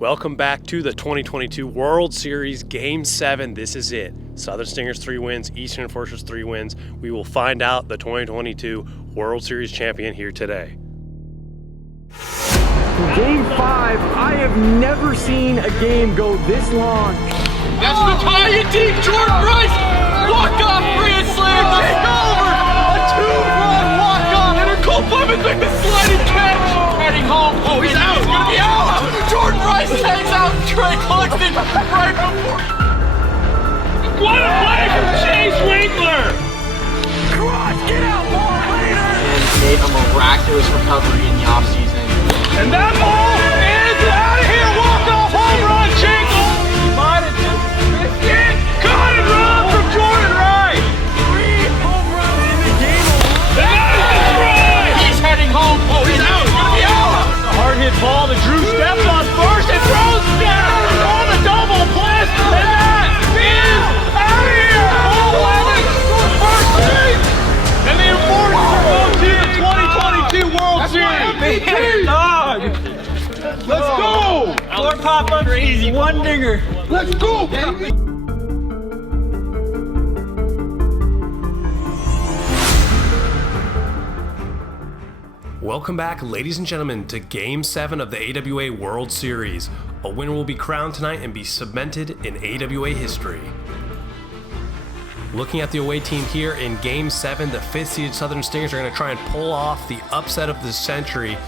Welcome back to the 2022 World Series Game 7. This is it. Southern Stingers 3 wins, Eastern Enforcers 3 wins. We will find out the 2022 World Series champion here today. Game 5, I have never seen a game go this long. That's the tie in deep. Jordan Rice, walk-off grand slam, take over. A 2-run walk-off, and Cole Clemens make the sliding catch. Heading home. Oh, he's out. He's gonna be out. Jordan Rice takes out Trey Cluxton right before. What a play from Chase Winkler! Cross, get out, ball later! And made a miraculous recovery in the offseason. And that ball is out of here. Walk-off home run, Chinkle. He might have just missed it. Caught and run from Jordan Rice. 3 home runs in the game. That is destroyed. He's heading home. Oh, he's out. He's gonna be out. A hard hit ball to Drew steps on first and throws down on the double blast. And that is out of here. Paul Levin first base. And the Enforcers are going to the 2022 World Series. Dog. Let's go. Four pop-ups, crazy, one dinger. Let's go, baby. Welcome back, ladies and gentlemen, to Game 7 of the AWA World Series. A winner will be crowned tonight and be cemented in AWA history. Looking at the away team here in Game 7, the 5th-seeded Southern Stingers are going to try and pull off the upset of the century.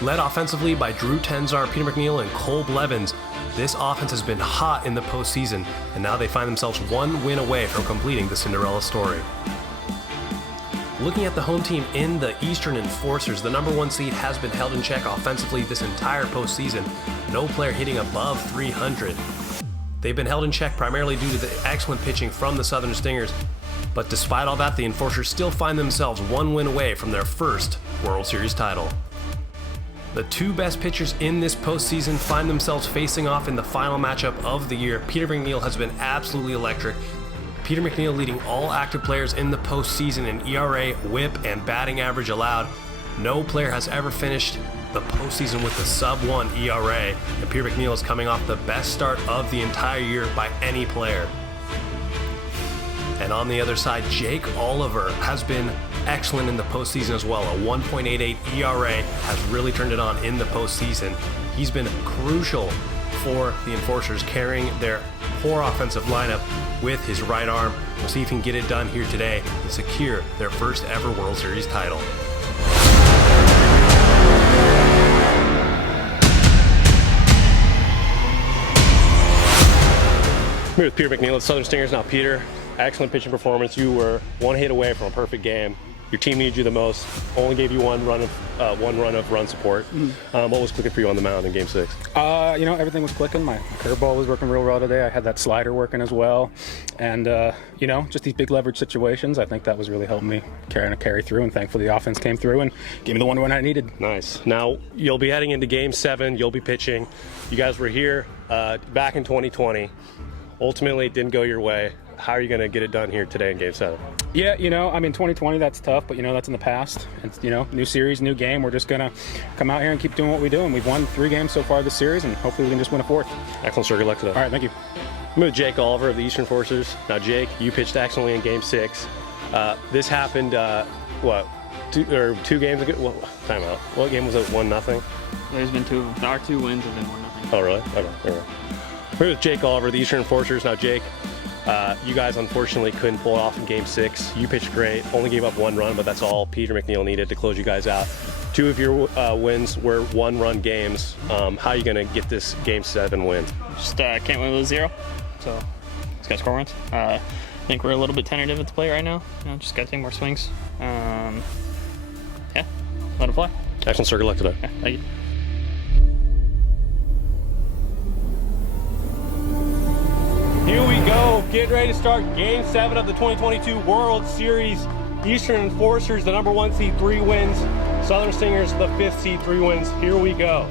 Led offensively by Drew Tenzar, Peter McNeil, and Cole Blevins, this offense has been hot in the postseason, and now they find themselves one win away from completing the Cinderella story. Looking at the home team in the Eastern Enforcers, the number 1 seed has been held in check offensively this entire postseason. No player hitting above 300. They've been held in check primarily due to the excellent pitching from the Southern Stingers, but despite all that, the Enforcers still find themselves one win away from their first World Series title. The 2 best pitchers in this postseason find themselves facing off in the final matchup of the year. Peter McNeil has been absolutely electric. Peter McNeil leading all active players in the postseason in ERA, WHIP, and batting average allowed. No player has ever finished the postseason with a sub-1 ERA, and Peter McNeil is coming off the best start of the entire year by any player. And on the other side, Jake Oliver has been excellent in the postseason as well. A 1.88 ERA has really turned it on in the postseason. He's been crucial for the Enforcers, carrying their poor offensive lineup with his right arm. We'll see if he can get it done here today and secure their first ever World Series title. We're with Peter McNeil, the Southern Stingers. Now, Peter, excellent pitching performance. You were 1 hit away from a perfect game. Your team needed you the most. Only gave you one run of run support. What was clicking for you on the mound in Game 6? Everything was clicking. My curveball was working real well today. I had that slider working as well, and just these big leverage situations. I think that was really helping me carry through. And thankfully, the offense came through and gave me the one run I needed. Nice. Now you'll be heading into Game 7. You'll be pitching. You guys were here back in 2020. Ultimately, it didn't go your way. How are you going to get it done here today in Game 7? Yeah, 2020, that's tough, but that's in the past. It's, new series, new game. We're just going to come out here and keep doing what we do, and we've won 3 games so far this series, and hopefully we can just win a 4th. Excellent, sir. Good luck today. All right, thank you. I'm with Jake Oliver of the Eastern Enforcers. Now, Jake, you pitched excellently in Game 6. This happened, 2 games ago? Well, timeout. What game was it? 1-0? There's been 2 of them. Our 2 wins have been 1-0. Oh, really? Okay. All right. We're with Jake Oliver, the Eastern Enforcers. Now, Jake, you guys unfortunately couldn't pull it off in Game 6. You pitched great, only gave up 1 run, but that's all Peter McNeil needed to close you guys out. 2 of your wins were 1-run games. How are you going to get this Game 7 win? Just can't win with 0, so just got to score runs. I think we're a little bit tentative at the plate right now. Just got to take more swings. Let it fly. Excellent, sir. Good luck today. Yeah, thank you. Here we go, getting ready to start Game 7 of the 2022 World Series. Eastern Enforcers, the number 1 seed, 3 wins. Southern Stingers, the 5th seed, 3 wins. Here we go.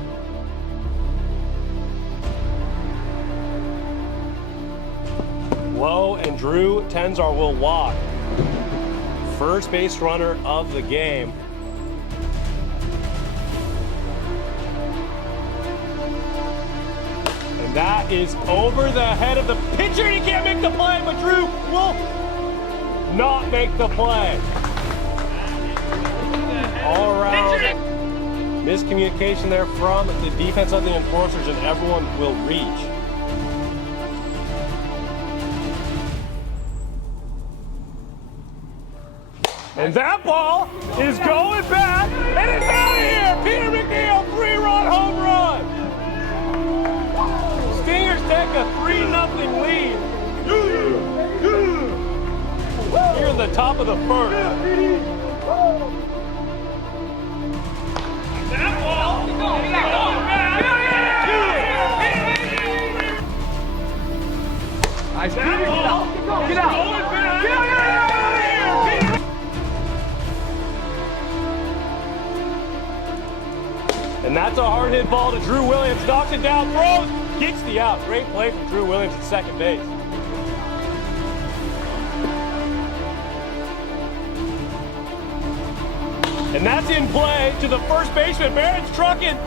Lowe and Drew Tenzar will walk. First base runner of the game. That is over the head of the pitcher. He can't make the play, but Drew will not make the play. All around miscommunication there from the defense of the Enforcers, and everyone will reach. And that ball is going back, and it's out of here! Peter McNeil, 3-run home run! Stingers take a 3-0 lead here in the top of the first. That ball is going back! Nice. That ball is going back! And that's a hard hit ball to Drew Williams. Knocks it down, throws, gets the out. Great play from Drew Williams at second base. And that's in play to the first baseman. Barrett's trucking.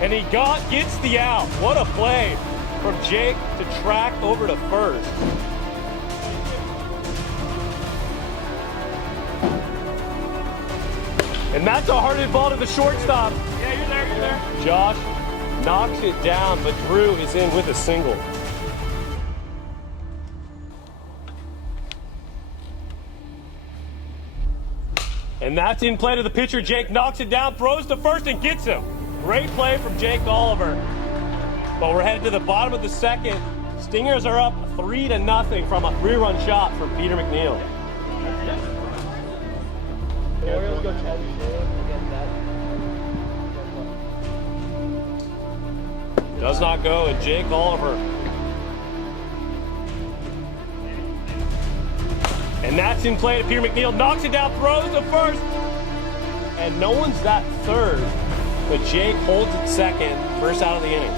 And he gets the out. What a play from Jake to track over to first. And that's a hard hit ball to the shortstop. Yeah, you're there. Josh knocks it down, but Drew is in with a single. And that's in play to the pitcher. Jake knocks it down, throws to first, and gets him. Great play from Jake Oliver. But we're headed to the bottom of the second. Stingers are up 3-0 from a 3-run shot from Peter McNeil. Does not go, and Jake Oliver. And that's in play to Peter McNeil. Knocks it down, throws to first. And no one's at third, but Jake holds it second. First out of the inning.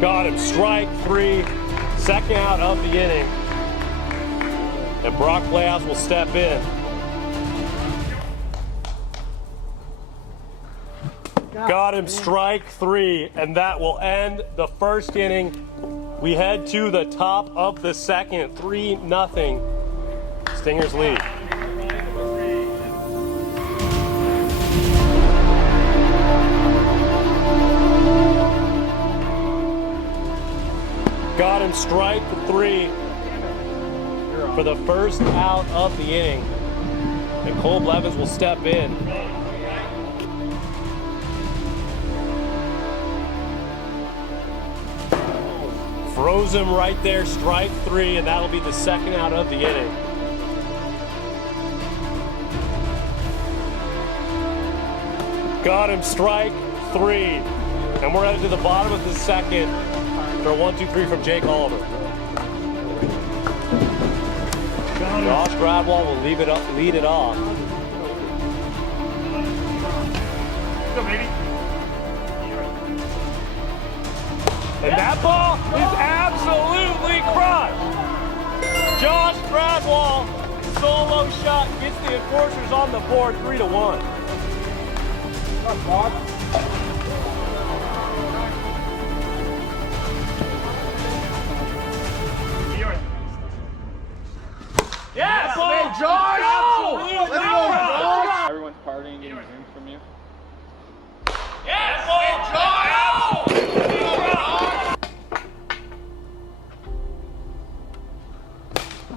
Got him, strike 3. Second out of the inning. And Brock Playhouse will step in. Got him, strike 3, and that will end the first inning. We head to the top of the second, 3-0. Stingers lead. Got him, strike 3 for the first out of the inning. And Cole Blevins will step in. Throws him right there, strike 3, and that'll be the second out of the inning. Got him, strike 3. And we're headed to the bottom of the second for 1-2-3 from Jake Oliver. Josh Gradwell will lead it off. Go, baby. And that ball is absolutely crushed. Josh Gradwell, solo shot, gets the Enforcers on the board, 3-1. Yes! Hey, Josh! Let's go, Josh! Everyone's partying, getting drinks from you. Yes! Hey, Josh!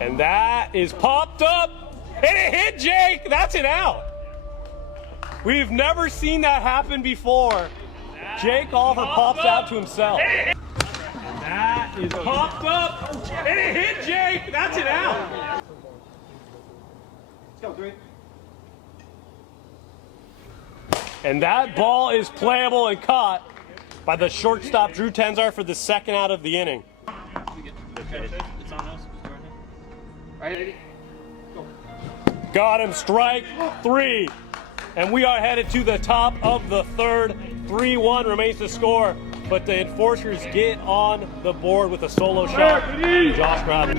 And that is popped up, and it hit Jake. That's an out. We've never seen that happen before. Jake Oliver pops out to himself. And that is popped up, and it hit Jake. That's an out. Let's go, 3. And that ball is playable and caught by the shortstop Drew Tenzar for the second out of the inning. It's on us. Right? Got him, strike 3. And we are headed to the top of the third. 3-1 remains to score, but the Enforcers get on the board with a solo shot. Josh Crowder.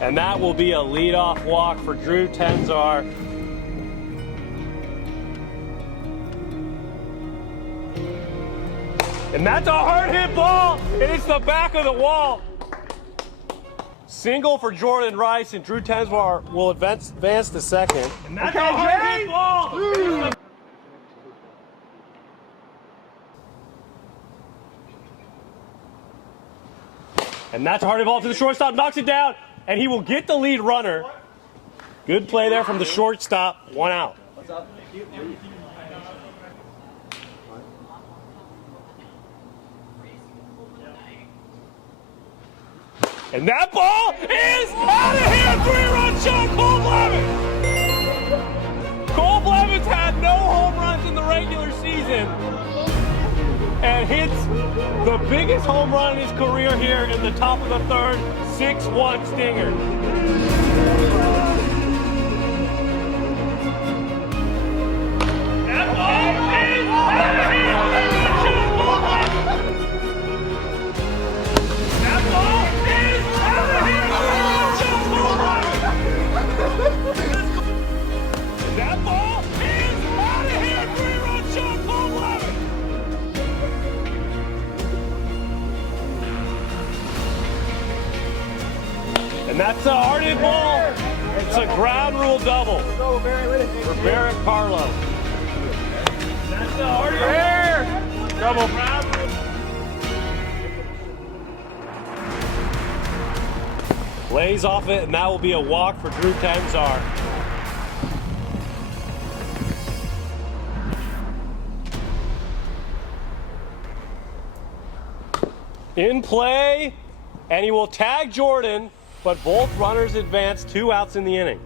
And that will be a leadoff walk for Drew Tenzar. And that's a hard hit ball, and it's the back of the wall. Single for Jordan Rice, and Drew Tenzar will advance to second. And that's a hard hit ball. And that's a hard hit ball to the shortstop, knocks it down, and he will get the lead runner. Good play there from the shortstop, 1 out. And that ball is out of here! 3-run shot, Cole Blevins! Cole Blevins had no home runs in the regular season and hits the biggest home run in his career here in the top of the third, 6-1 stinger. That ball is out of here! 3-run shot, Cole Blevins! That ball is out of here! 3-run shot, Cole Blevins! That ball is out of here! 3-run shot, Cole Blevins! And that's a hard hit ball. It's a ground rule double for Barrett Carlo. That's a hard hit double. Lays off it, and that will be a walk for Drew Tenzar. In play, and he will tag Jordan, but both runners advance, 2 outs in the inning.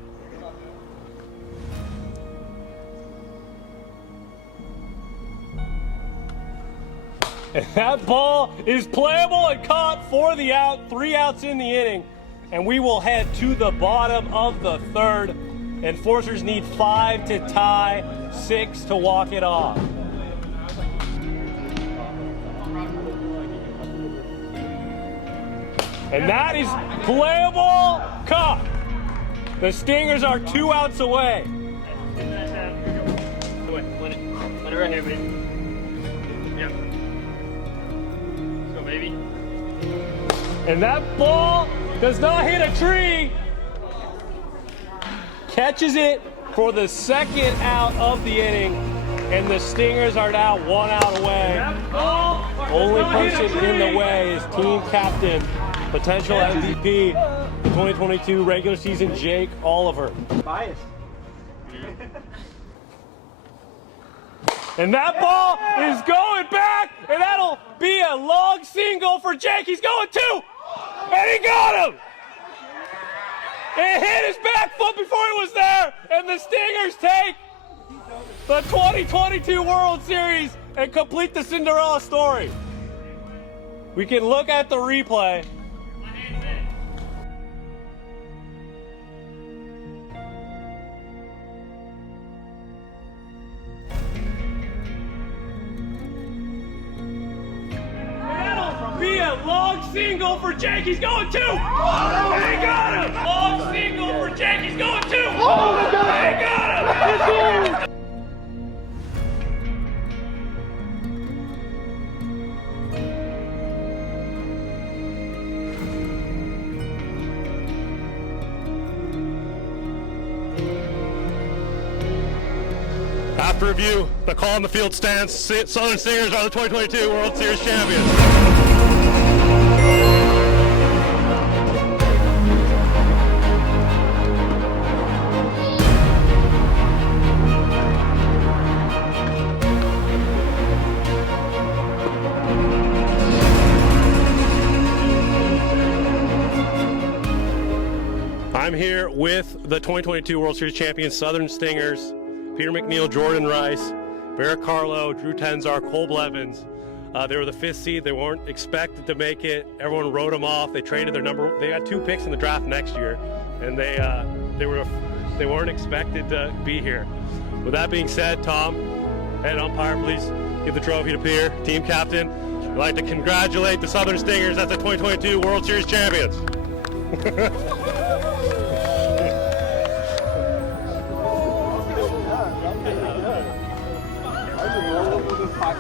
And that ball is playable and caught for the out, 3 outs in the inning. And we will head to the bottom of the third. Enforcers need 5 to tie, 6 to walk it off. And that is playable, caught. The Stingers are 2 outs away. Win it. Win it right here, baby. Yep. Let's go, baby. And that ball does not hit a tree. Catches it for the 2nd out of the inning. And the Stingers are now 1 out away. Only person in the way is team captain, potential MVP, the 2022 regular season, Jake Oliver. Bias. And that ball is going back, and that'll be a long single for Jake. He's going 2, and he got him. It hit his back foot before he was there, and the Stingers take the 2022 World Series and complete the Cinderella story. We can look at the replay. Be a long single for Jake. He's going 2. And he got him. Long single for Jake. He's going 2. And he got him. After review, the call on the field stands. Southern Stingers are the 2022 World Series champions. I'm here with the 2022 World Series champions, Southern Stingers, Peter McNeil, Jordan Rice, Barrett Carlo, Drew Tenzar, Cole Blevins. They were the 5th seed. They weren't expected to make it. Everyone wrote them off. They traded their number. They had 2 picks in the draft next year, and they weren't expected to be here. With that being said, Tom, head umpire, please give the trophy to Peter, team captain. I'd like to congratulate the Southern Stingers as the 2022 World Series champions.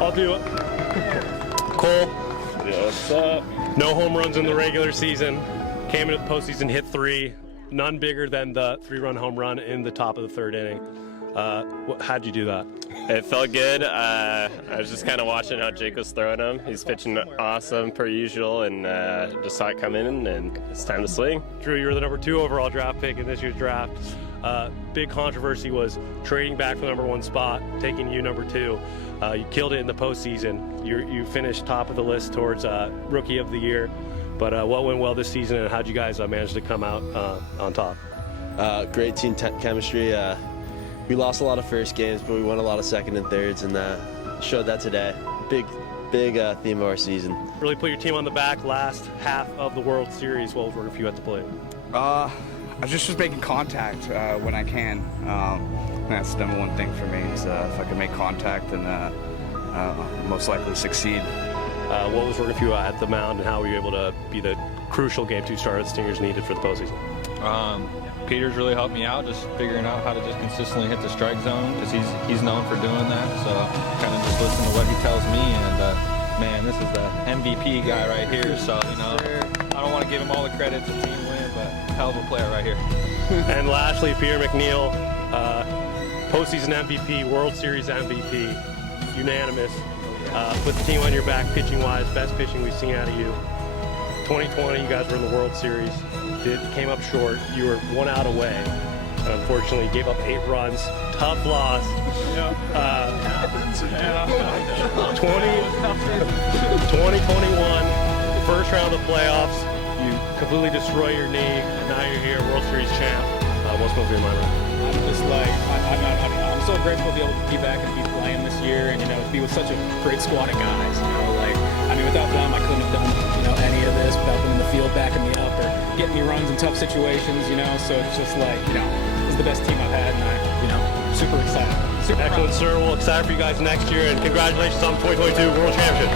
I'll do it. Cole, Yeah, what's up? no home runs in the regular season. Came into the postseason, hit 3. None bigger than the 3-run home run in the top of the 3rd inning. How'd you do that? It felt good. I was just kind of watching how Jake was throwing him. He's pitching awesome per usual, and just saw it come in, and it's time to swing. Drew, you were the number 2 overall draft pick in this year's draft. Big controversy was trading back from the number 1 spot, taking you number 2. You killed it in the postseason. You finished top of the list towards Rookie of the Year. But what went well this season, and how'd you guys manage to come out on top? Great team chemistry. We lost a lot of first games, but we won a lot of second and thirds, and showed that today. Big theme of our season. Really put your team on the back last half of the World Series. What was working for you at the plate? I just was making contact when I can. That's the number one thing for me, is if I can make contact, then most likely succeed. What was working for you at the mound, and how were you able to be the crucial game 2 starter the Stingers needed for the postseason? Peter's really helped me out, just figuring out how to just consistently hit the strike zone, because he's known for doing that. So kind of just listen to what he tells me, and man, this is the MVP guy right here. So I don't want to give him all the credit to team win, but hell of a player right here. And lastly, Peter McNeil, postseason MVP, World Series MVP, unanimous. Put the team on your back pitching-wise, best pitching we've seen out of you. 2020, you guys were in the World Series. Came up short. You were 1 out away. And unfortunately, gave up 8 runs. Tough loss. 2021, first round of the playoffs. You completely destroy your knee, and now you're here, World Series champ. What's going through your mind right now? I'm just like, I'm so grateful to be able to be back and be playing this year, and to be with such a great squad of guys. Without them, I couldn't have done any of this. Without them in the field backing me up or getting me runs in tough situations. So it's just like, this is the best team I've had, and I'm super excited. Excellent, sir. We'll excited for you guys next year, and congratulations on the 2022 World Championship.